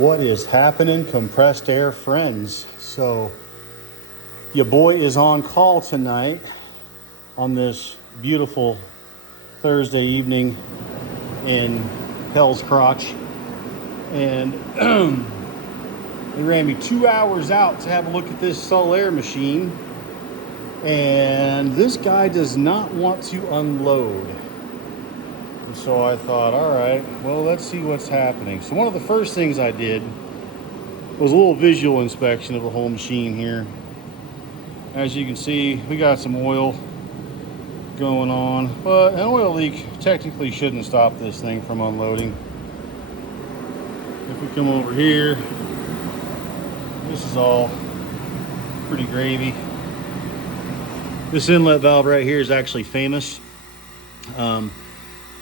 What is happening, compressed air friends? So your boy is on call tonight on this beautiful Thursday evening in Hell's Crotch, and they ran me 2 hours out to have a look at this Sullair machine, and this guy does not want to unload. And so I thought, all right, well, let's see what's happening. So one of the first things I did was a little visual inspection of the whole machine here. As you can see, we got some oil going on, but an oil leak technically shouldn't stop this thing from unloading. If we come over here, this is all pretty gravy. This inlet valve right here is actually famous.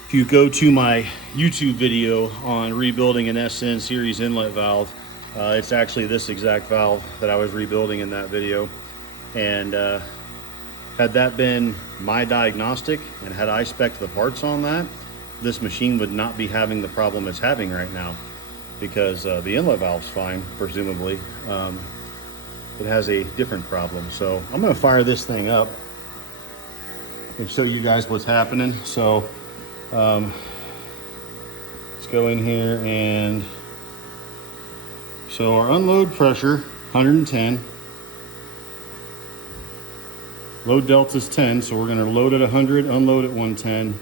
If you go to my YouTube video on rebuilding an SN series inlet valve, it's actually this exact valve that I was rebuilding in that video. And had that been my diagnostic and had I spec'd the parts on that, this machine would not be having the problem it's having right now, because the inlet valve's fine, presumably. It has a different problem. So I'm gonna fire this thing up and show you guys what's happening. So let's go in here, and so our unload pressure 110, load delta is 10, so we're going to load at 100, unload at 110,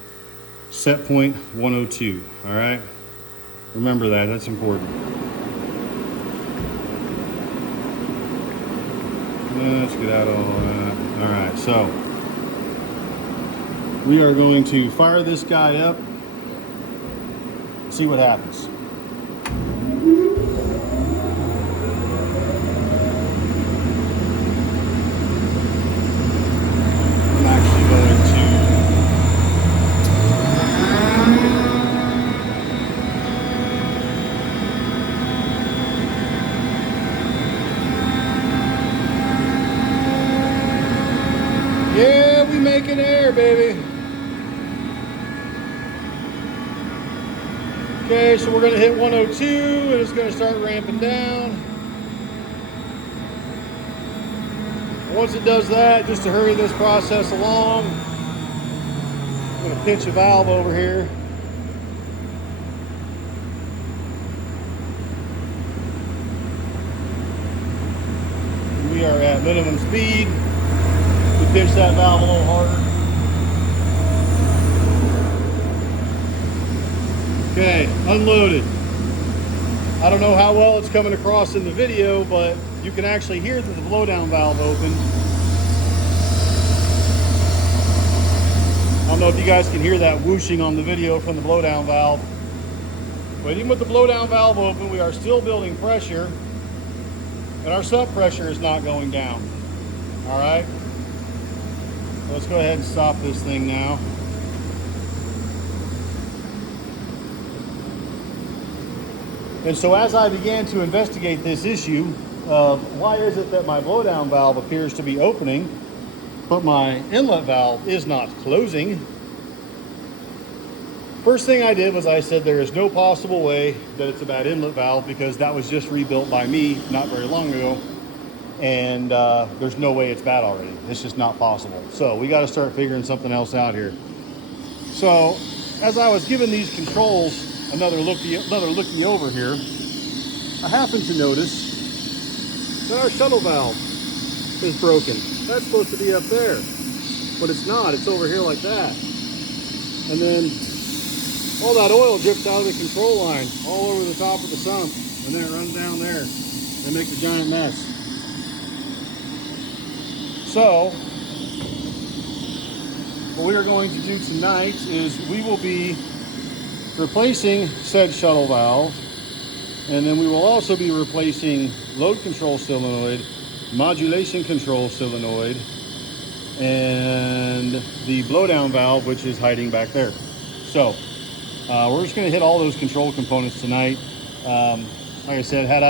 set point 102. All right, remember that, that's important. Let's get out all that. All right, so we are going to fire this guy up, see what happens. I'm actually going to... Yeah, we making air, baby. Okay, so we're going to hit 102 and it's going to start ramping down. Once it does that, just to hurry this process along, I'm going to pinch a valve over here. We are at minimum speed. We pinch that valve a little harder. Okay, unloaded. I don't know how well it's coming across in the video, but you can actually hear that the blowdown valve opened. I don't know if you guys can hear that whooshing on the video from the blowdown valve. But even with the blowdown valve open, we are still building pressure, and our sump pressure is not going down. All right, so let's go ahead and stop this thing now. And so as I began to investigate this issue of why is it that my blowdown valve appears to be opening, but my inlet valve is not closing, first thing I did was I said there is no possible way that it's a bad inlet valve, because that was just rebuilt by me not very long ago, and there's no way it's bad already. It's just not possible. So we got to start figuring something else out here. So as I was giving these controls another looky over here, I happened to notice that our shuttle valve is broken. That's supposed to be up there, but it's not. It's over here like that. And then all that oil drips out of the control line all over the top of the sump, and then it runs down there and makes a giant mess. So what we are going to do tonight is we will be replacing said shuttle valve, and then we will also be replacing load control solenoid, modulation control solenoid, and the blowdown valve, which is hiding back there. So we're just going to hit all those control components tonight. Like I said, had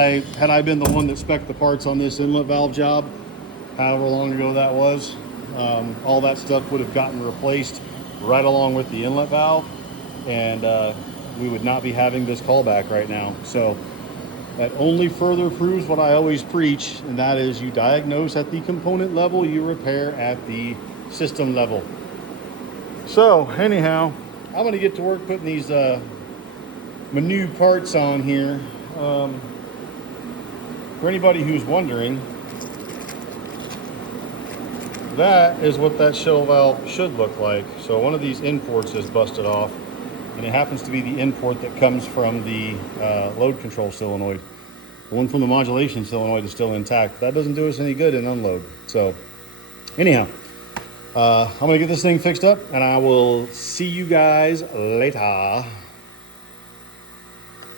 I been the one that spec'd the parts on this inlet valve job, however long ago that was, all that stuff would have gotten replaced right along with the inlet valve, and we would not be having this callback right now. So That only further proves what I always preach, and that is you diagnose at the component level, you repair at the system level. So anyhow, I'm gonna get to work putting these new parts on here. For anybody who's wondering, that is what that shuttle valve should look like. So one of these imports is busted off, and it happens to be the import that comes from the load control solenoid. The one from the modulation solenoid is still intact. That doesn't do us any good in unload. So anyhow, I'm gonna get this thing fixed up, and I will see you guys later.